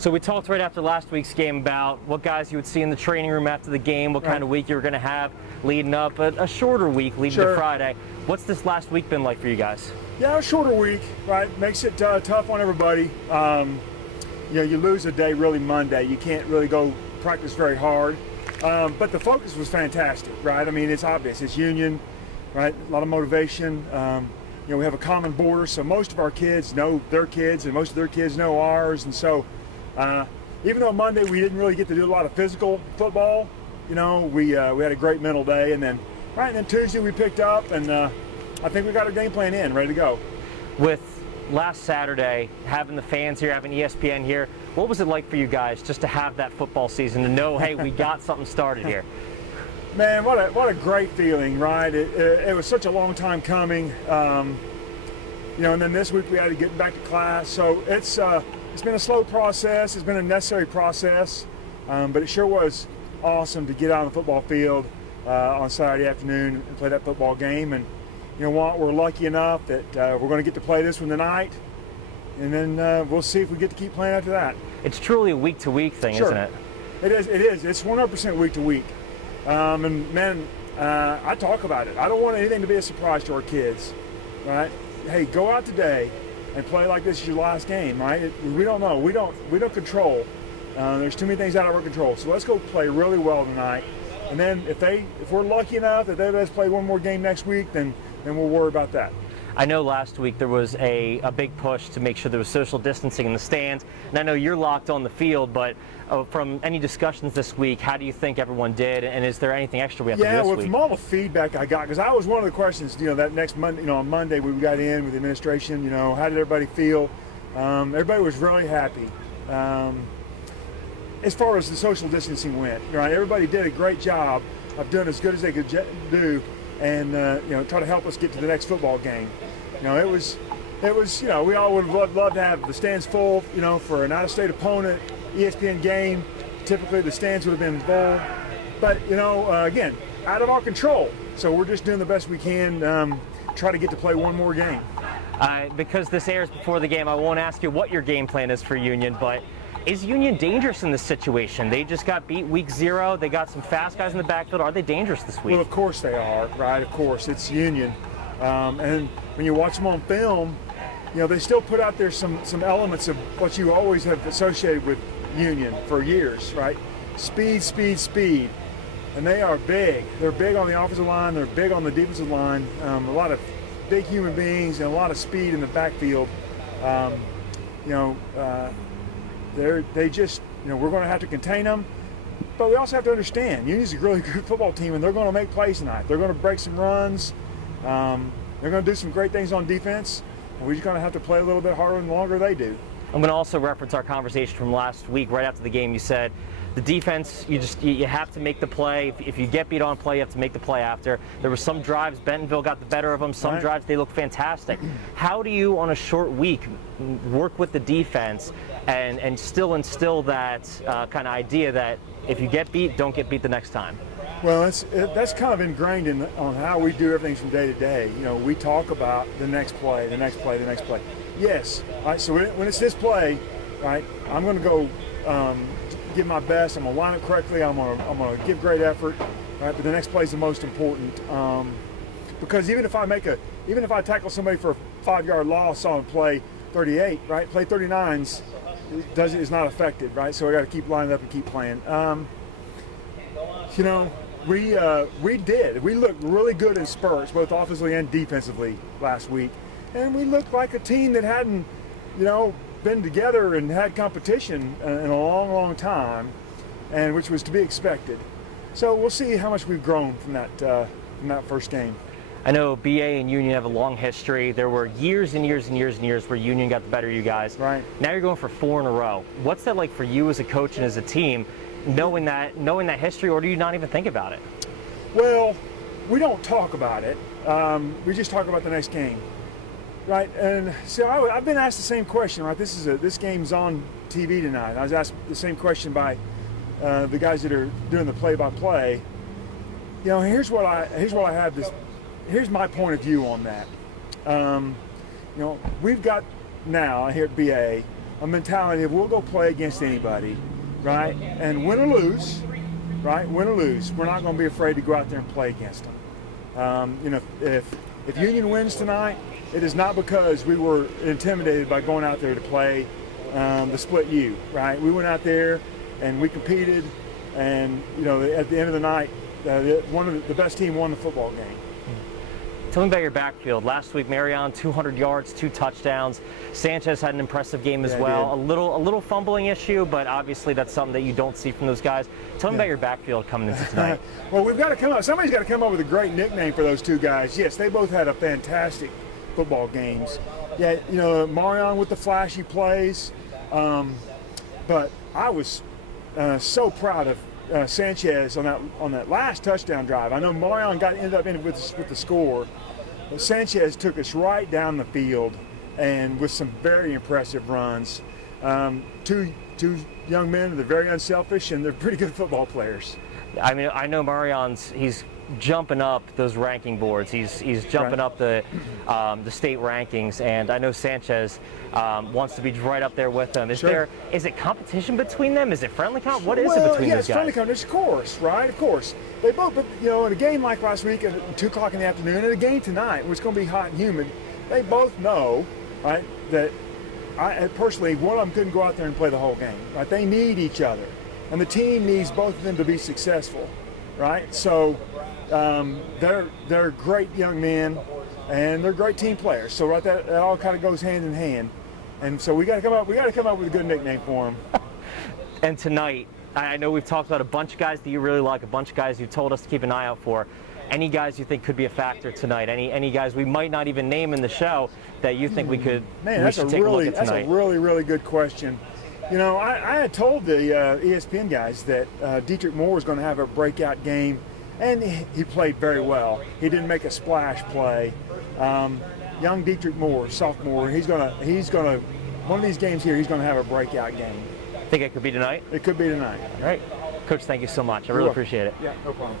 So we talked right after last week's game about what guys you would see in the training room after the game, what kind of week you were going to have leading up, a shorter week leading to Friday. What's this last week been like for you guys? Yeah, a shorter week, right? Makes it tough on everybody. You lose a day really Monday. You can't really go practice very hard. But the focus was fantastic, right? I mean, it's obvious. It's Union, right? A lot of motivation. We have a common border, so most of our kids know their kids, and most of their kids know ours. And so, even though Monday we didn't really get to do a lot of physical football, we had a great mental day. And then Tuesday we picked up, and I think we got our game plan in, ready to go. With last Saturday, having the fans here, having ESPN here, what was it like for you guys just to have that football season, to know, hey, we got something started here? Man, what a great feeling, right? It was such a long time coming, and then this week we had to get back to class. So it's been a slow process. It's been a necessary process, but it sure was awesome to get out on the football field on Saturday afternoon and play that football game. And you know what? We're lucky enough that we're going to get to play this one tonight, and then we'll see if we get to keep playing after that. It's truly a week-to-week thing, isn't it? It is. It is. It's 100% week-to-week. And man, I talk about it. I don't want anything to be a surprise to our kids, right? Hey, go out today and play like this is your last game, right? We don't know. We don't control. There's too many things out of our control. So let's go play really well tonight. And then if we're lucky enough that they let us play one more game next week, then we'll worry about that. I know last week there was a big push to make sure there was social distancing in the stands, and I know you're locked on the field, but from any discussions this week, how do you think everyone did, and is there anything extra we have to do this week? From all the feedback I got, because I was one of the questions, that next Monday, on Monday we got in with the administration, how did everybody feel? Everybody was really happy. As far as the social distancing went, right? Everybody did a great job of doing as good as they could do, and try to help us get to the next football game. It was we all would have loved to have the stands full, for an out-of-state opponent, ESPN game. Typically the stands would have been full, but again, out of our control. So we're just doing the best we can, try to get to play one more game. Because this airs before the game, I won't ask you what your game plan is for Union, but is Union dangerous in this situation? They just got beat week 0. They got some fast guys in the backfield. Are they dangerous this week? Well, of course they are, right? Of course, it's Union. And when you watch them on film, they still put out there some elements of what you always have associated with Union for years, right? Speed, speed, speed. And they are big. They're big on the offensive line. They're big on the defensive line. A lot of big human beings and a lot of speed in the backfield. They just, we're going to have to contain them. But we also have to understand, Union's a really good football team, and they're going to make plays tonight. They're going to break some runs. They're going to do some great things on defense, and we're just going to have to play a little bit harder and longer they do. I'm going to also reference our conversation from last week. Right after the game, you said the defense, you have to make the play. If you get beat on play, you have to make the play after. There were some drives, Bentonville got the better of them. Some drives, they look fantastic. How do you, on a short week, work with the defense and still instill that kind of idea that if you get beat, don't get beat the next time? Well, that's kind of ingrained on how we do everything from day to day. We talk about the next play, the next play, the next play. Yes, right, so when it's this play, right, I'm going to go give my best. I'm going to line it correctly. I'm going to give great effort, right? But the next play is the most important, because even if I tackle somebody for a 5-yard loss on play 38, right? Play 39's is not affected, right? So I got to keep lining up and keep playing. We looked really good in spurts, both offensively and defensively last week, and we looked like a team that hadn't, been together and had competition in a long, long time, and which was to be expected. So we'll see how much we've grown from that first game. I know BA and Union have a long history. There were years and years and years and years where Union got the better of you guys. Right. Now you're going for 4 in a row. What's that like for you as a coach and as a team, knowing that history, or do you not even think about it? Well, we don't talk about it. We just talk about the next game, right? And so I've been asked the same question, right? This game's on TV tonight. I was asked the same question by the guys that are doing the play-by-play. Here's my point of view on that. We've got now here at BA a mentality of we'll go play against anybody, right? And win or lose, right? Win or lose, we're not going to be afraid to go out there and play against them. You know, if Union wins tonight, it is not because we were intimidated by going out there to play the split U, right? We went out there and we competed, and you know, at the end of the night, the best team won the football game. Tell me about your backfield. Last week, Marion, 200 yards, 2 touchdowns. Sanchez had an impressive game as well. A little fumbling issue, but obviously that's something that you don't see from those guys. Tell me about your backfield coming into tonight. Well, we've got to come up. Somebody's got to come up with a great nickname for those two guys. Yes, they both had a fantastic football games. Yeah, you know, Marion with the flashy plays, but I was so proud of Sanchez on that last touchdown drive. I know Marion ended up with the score, but Sanchez took us right down the field and with some very impressive runs. Two young men, they're very unselfish and they're pretty good football players. I mean, I know he's jumping up those ranking boards. He's jumping up the state rankings, and I know Sanchez wants to be right up there with them. Is it competition between them? Is it friendly competition? What is it between those guys? It's friendly competition, of course, right? Of course. They both, but you know, in a game like last week at 2 o'clock in the afternoon, and a game tonight, where it's going to be hot and humid, they both know, right, that personally, one of them couldn't go out there and play the whole game. Right? They need each other, and the team needs both of them to be successful, right? So. They're great young men, and they're great team players. So right, that all kind of goes hand in hand, and so we got to come up with a good nickname for them. And tonight, I know we've talked about a bunch of guys that you really like, a bunch of guys you told us to keep an eye out for. Any guys you think could be a factor tonight? Any guys we might not even name in the show that you think we should take a look at tonight? That's a really good question. You know, I had told the ESPN guys that Dietrich Moore was going to have a breakout game. And he played very well. He didn't make a splash play. Young Dietrich Moore, sophomore, he's gonna one of these games here, he's gonna have a breakout game. Think it could be tonight? It could be tonight. All right, Coach. Thank you so much. I really appreciate it. Yeah, no problem.